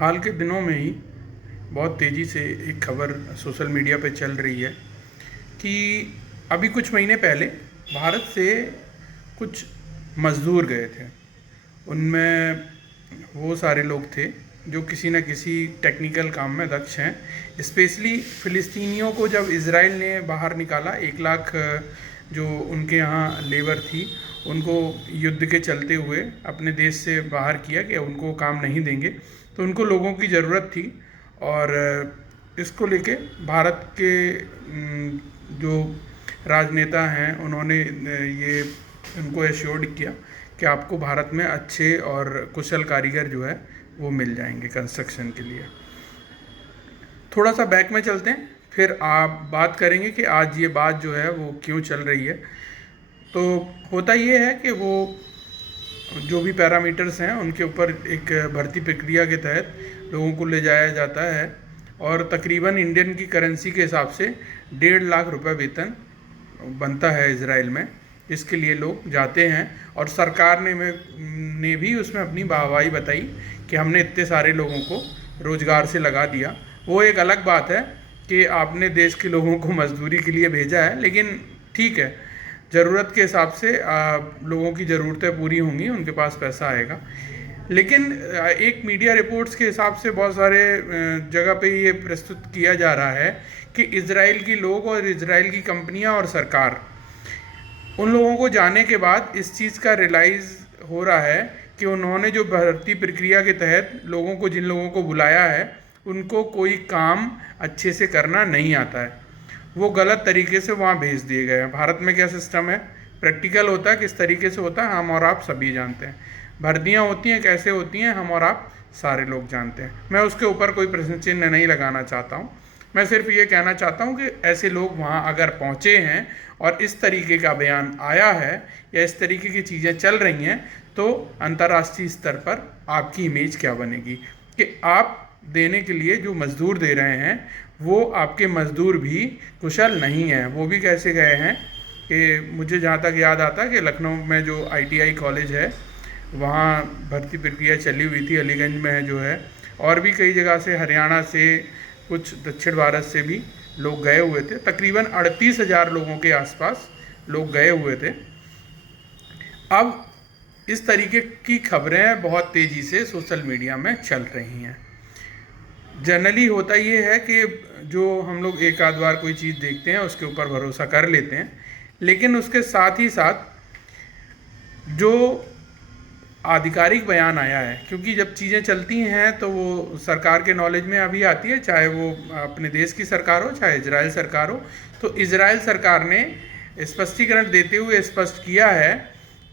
हाल के दिनों में ही बहुत तेज़ी से एक खबर सोशल मीडिया पे चल रही है कि अभी कुछ महीने पहले भारत से कुछ मज़दूर गए थे। उनमें वो सारे लोग थे जो किसी न किसी टेक्निकल काम में दक्ष हैं। स्पेशली फ़िलिस्तीनियों को जब इज़राइल ने बाहर निकाला, 1 लाख जो उनके यहाँ लेबर थी उनको युद्ध के चलते हुए अपने देश से बाहर किया कि उनको काम नहीं देंगे, तो उनको लोगों की ज़रूरत थी। और इसको लेके भारत के जो राजनेता हैं उन्होंने ये उनको एश्योर्ड किया कि आपको भारत में अच्छे और कुशल कारीगर जो है वो मिल जाएंगे कंस्ट्रक्शन के लिए। थोड़ा सा बैक में चलते हैं, फिर आप बात करेंगे कि आज ये बात जो है वो क्यों चल रही है। तो होता ये है कि वो जो भी पैरामीटर्स हैं उनके ऊपर एक भर्ती प्रक्रिया के तहत लोगों को ले जाया जाता है और तकरीबन इंडियन की करेंसी के हिसाब से 1.5 लाख रुपए वेतन बनता है इज़राइल में। इसके लिए लोग जाते हैं और सरकार ने भी उसमें अपनी वाहवाही बताई कि हमने इतने सारे लोगों को रोज़गार से लगा दिया। वो एक अलग बात है कि आपने देश के लोगों को मजदूरी के लिए भेजा है, लेकिन ठीक है, ज़रूरत के हिसाब से लोगों की ज़रूरतें पूरी होंगी, उनके पास पैसा आएगा। लेकिन एक मीडिया रिपोर्ट्स के हिसाब से बहुत सारे जगह पे ये प्रस्तुत किया जा रहा है कि इज़राइल के लोग और इज़राइल की कंपनियां और सरकार, उन लोगों को जाने के बाद इस चीज़ का रियलाइज़ हो रहा है कि उन्होंने जो भर्ती प्रक्रिया के तहत लोगों को, जिन लोगों को बुलाया है, उनको कोई काम अच्छे से करना नहीं आता है। वो गलत तरीके से वहाँ भेज दिए गए हैं। भारत में क्या सिस्टम है, प्रैक्टिकल होता है, किस तरीके से होता है हम और आप सभी जानते हैं। भर्तियाँ होती हैं कैसे होती हैं हम और आप सारे लोग जानते हैं। मैं उसके ऊपर कोई प्रश्न चिन्ह नहीं लगाना चाहता हूँ। मैं सिर्फ ये कहना चाहता हूँ कि ऐसे लोग वहाँ अगर पहुँचे हैं और इस तरीके का बयान आया है या इस तरीके की चीज़ें चल रही हैं, तो अंतर्राष्ट्रीय स्तर पर आपकी इमेज क्या बनेगी कि आप देने के लिए जो मज़दूर दे रहे हैं वो आपके मज़दूर भी कुशल नहीं हैं। वो भी कैसे गए हैं कि मुझे जहाँ तक याद आता है कि लखनऊ में जो ITI कॉलेज है वहाँ भर्ती प्रक्रिया चली हुई थी, अलीगंज में है जो है, और भी कई जगह से, हरियाणा से, कुछ दक्षिण भारत से भी लोग गए हुए थे। तकरीबन 38,000 लोगों के आसपास लोग गए हुए थे। अब इस तरीके की खबरें बहुत तेज़ी से सोशल मीडिया में चल रही हैं। जनरली होता ये है कि जो हम लोग एक आध बार कोई चीज़ देखते हैं उसके ऊपर भरोसा कर लेते हैं, लेकिन उसके साथ ही साथ जो आधिकारिक बयान आया है, क्योंकि जब चीज़ें चलती हैं तो वो सरकार के नॉलेज में अभी आती है, चाहे वो अपने देश की सरकार हो चाहे इजराइल सरकार हो। तो इजराइल सरकार ने स्पष्टीकरण देते हुए स्पष्ट किया है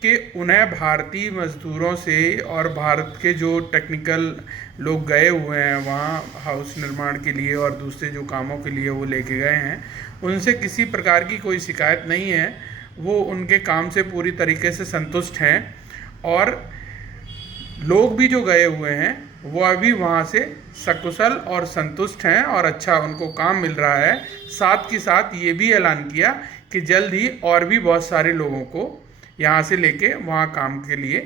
कि उन्हें भारतीय मज़दूरों से और भारत के जो टेक्निकल लोग गए हुए हैं वहाँ हाउस निर्माण के लिए और दूसरे जो कामों के लिए वो लेके गए हैं, उनसे किसी प्रकार की कोई शिकायत नहीं है। वो उनके काम से पूरी तरीके से संतुष्ट हैं और लोग भी जो गए हुए हैं वो अभी वहाँ से सकुशल और संतुष्ट हैं और अच्छा उनको काम मिल रहा है। साथ के साथ ये भी ऐलान किया कि जल्द ही और भी बहुत सारे लोगों को यहाँ से लेके वहाँ काम के लिए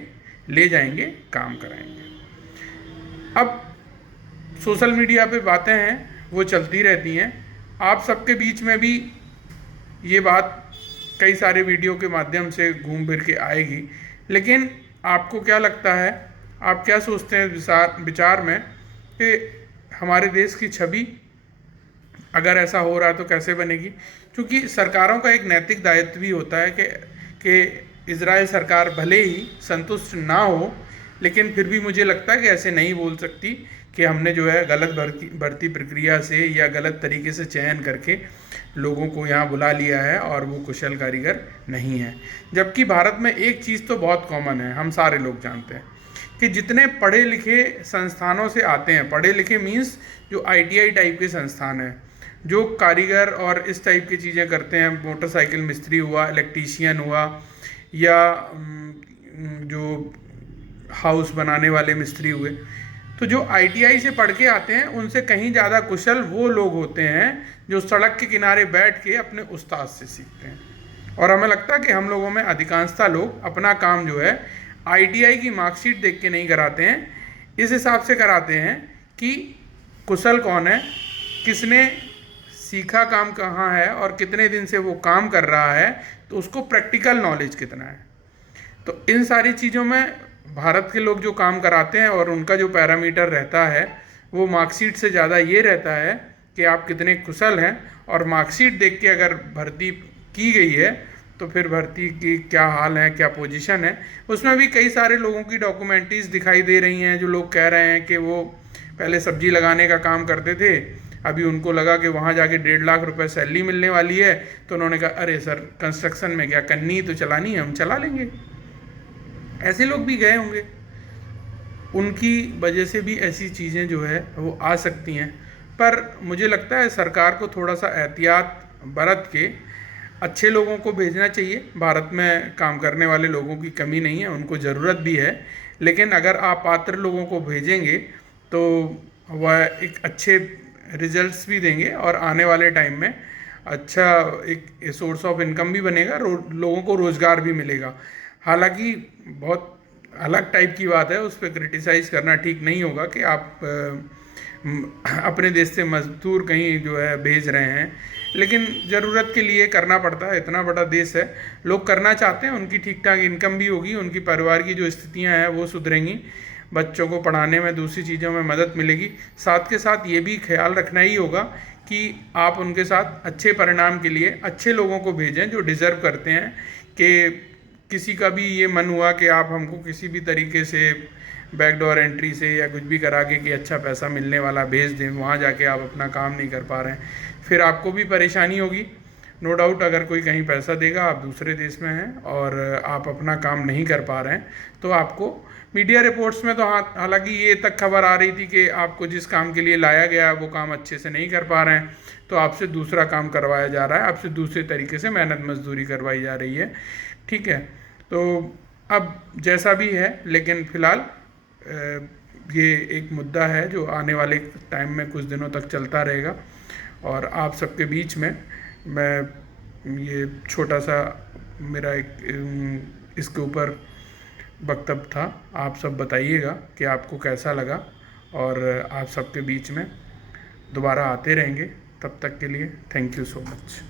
ले जाएंगे, काम कराएंगे। अब सोशल मीडिया पे बातें हैं वो चलती रहती हैं। आप सबके बीच में भी ये बात कई सारे वीडियो के माध्यम से घूम फिर के आएगी, लेकिन आपको क्या लगता है, आप क्या सोचते हैं विचार में कि हमारे देश की छवि अगर ऐसा हो रहा है तो कैसे बनेगी? क्योंकि सरकारों का एक नैतिक दायित्व भी होता है कि इजराइल सरकार भले ही संतुष्ट ना हो, लेकिन फिर भी मुझे लगता है कि ऐसे नहीं बोल सकती कि हमने जो है गलत भर्ती प्रक्रिया से या गलत तरीके से चयन करके लोगों को यहाँ बुला लिया है और वो कुशल कारीगर नहीं है। जबकि भारत में एक चीज़ तो बहुत कॉमन है, हम सारे लोग जानते हैं कि जितने पढ़े लिखे संस्थानों से आते हैं, पढ़े लिखे मीन्स जो ITI टाइप के संस्थान हैं, जो कारीगर और इस टाइप की चीज़ें करते हैं, मोटरसाइकिल मिस्त्री हुआ, इलेक्ट्रीशियन हुआ, या जो हाउस बनाने वाले मिस्त्री हुए, तो जो ITI से पढ़ के आते हैं उनसे कहीं ज़्यादा कुशल वो लोग होते हैं जो सड़क के किनारे बैठ के अपने उस्ताद से सीखते हैं। और हमें लगता है कि हम लोगों में अधिकांशतः लोग अपना काम जो है ITI की मार्कशीट देख के नहीं कराते हैं, इस हिसाब से कराते हैं कि कुशल कौन है, किसने सीखा काम कहाँ है और कितने दिन से वो काम कर रहा है, तो उसको प्रैक्टिकल नॉलेज कितना है। तो इन सारी चीज़ों में भारत के लोग जो काम कराते हैं और उनका जो पैरामीटर रहता है वो मार्कशीट से ज़्यादा ये रहता है कि आप कितने कुशल हैं। और मार्कशीट देख के अगर भर्ती की गई है तो फिर भर्ती की क्या हाल है, क्या पोजीशन है। उसमें भी कई सारे लोगों की डॉक्यूमेंट्रीज दिखाई दे रही हैं जो लोग कह रहे हैं कि वो पहले सब्जी लगाने का काम करते थे, अभी उनको लगा कि वहाँ जाके 1.5 लाख रुपए सैलरी मिलने वाली है, तो उन्होंने कहा अरे सर कंस्ट्रक्शन में क्या करनी, तो चलानी है, हम चला लेंगे। ऐसे लोग भी गए होंगे, उनकी वजह से भी ऐसी चीज़ें जो है वो आ सकती हैं। पर मुझे लगता है सरकार को थोड़ा सा एहतियात बरत के अच्छे लोगों को भेजना चाहिए। भारत में काम करने वाले लोगों की कमी नहीं है, उनको ज़रूरत भी है, लेकिन अगर आप पात्र लोगों को भेजेंगे तो वह एक अच्छे रिजल्ट्स भी देंगे और आने वाले टाइम में अच्छा एक सोर्स ऑफ इनकम भी बनेगा, लोगों को रोज़गार भी मिलेगा। हालांकि बहुत अलग टाइप की बात है, उस पर क्रिटिसाइज़ करना ठीक नहीं होगा कि आप अपने देश से मजदूर कहीं जो है भेज रहे हैं, लेकिन ज़रूरत के लिए करना पड़ता है। इतना बड़ा देश है, लोग करना चाहते हैं, उनकी ठीक ठाक इनकम भी होगी, उनकी परिवार की जो स्थितियां हैं वो सुधरेंगी, बच्चों को पढ़ाने में, दूसरी चीज़ों में मदद मिलेगी। साथ के साथ ये भी ख्याल रखना ही होगा कि आप उनके साथ अच्छे परिणाम के लिए अच्छे लोगों को भेजें जो डिज़र्व करते हैं। कि किसी का भी ये मन हुआ कि आप हमको किसी भी तरीके से बैकडोर एंट्री से या कुछ भी करा के कि अच्छा पैसा मिलने वाला भेज दें, वहाँ जाके आप अपना काम नहीं कर पा रहे हैं, फिर आपको भी परेशानी होगी। नो डाउट अगर कोई कहीं पैसा देगा, आप दूसरे देश में हैं और आप अपना काम नहीं कर पा रहे हैं, तो आपको मीडिया रिपोर्ट्स में तो हालांकि ये तक खबर आ रही थी कि आपको जिस काम के लिए लाया गया वो काम अच्छे से नहीं कर पा रहे हैं, तो आपसे दूसरा काम करवाया जा रहा है, आपसे दूसरे तरीके से मेहनत मजदूरी करवाई जा रही है। ठीक है, तो अब जैसा भी है, लेकिन फ़िलहाल ये एक मुद्दा है जो आने वाले टाइम में कुछ दिनों तक चलता रहेगा। और आप सबके बीच में मैं ये छोटा सा मेरा एक इसके ऊपर वक्तव्य था, आप सब बताइएगा कि आपको कैसा लगा, और आप सबके बीच में दोबारा आते रहेंगे। तब तक के लिए थैंक यू सो मच।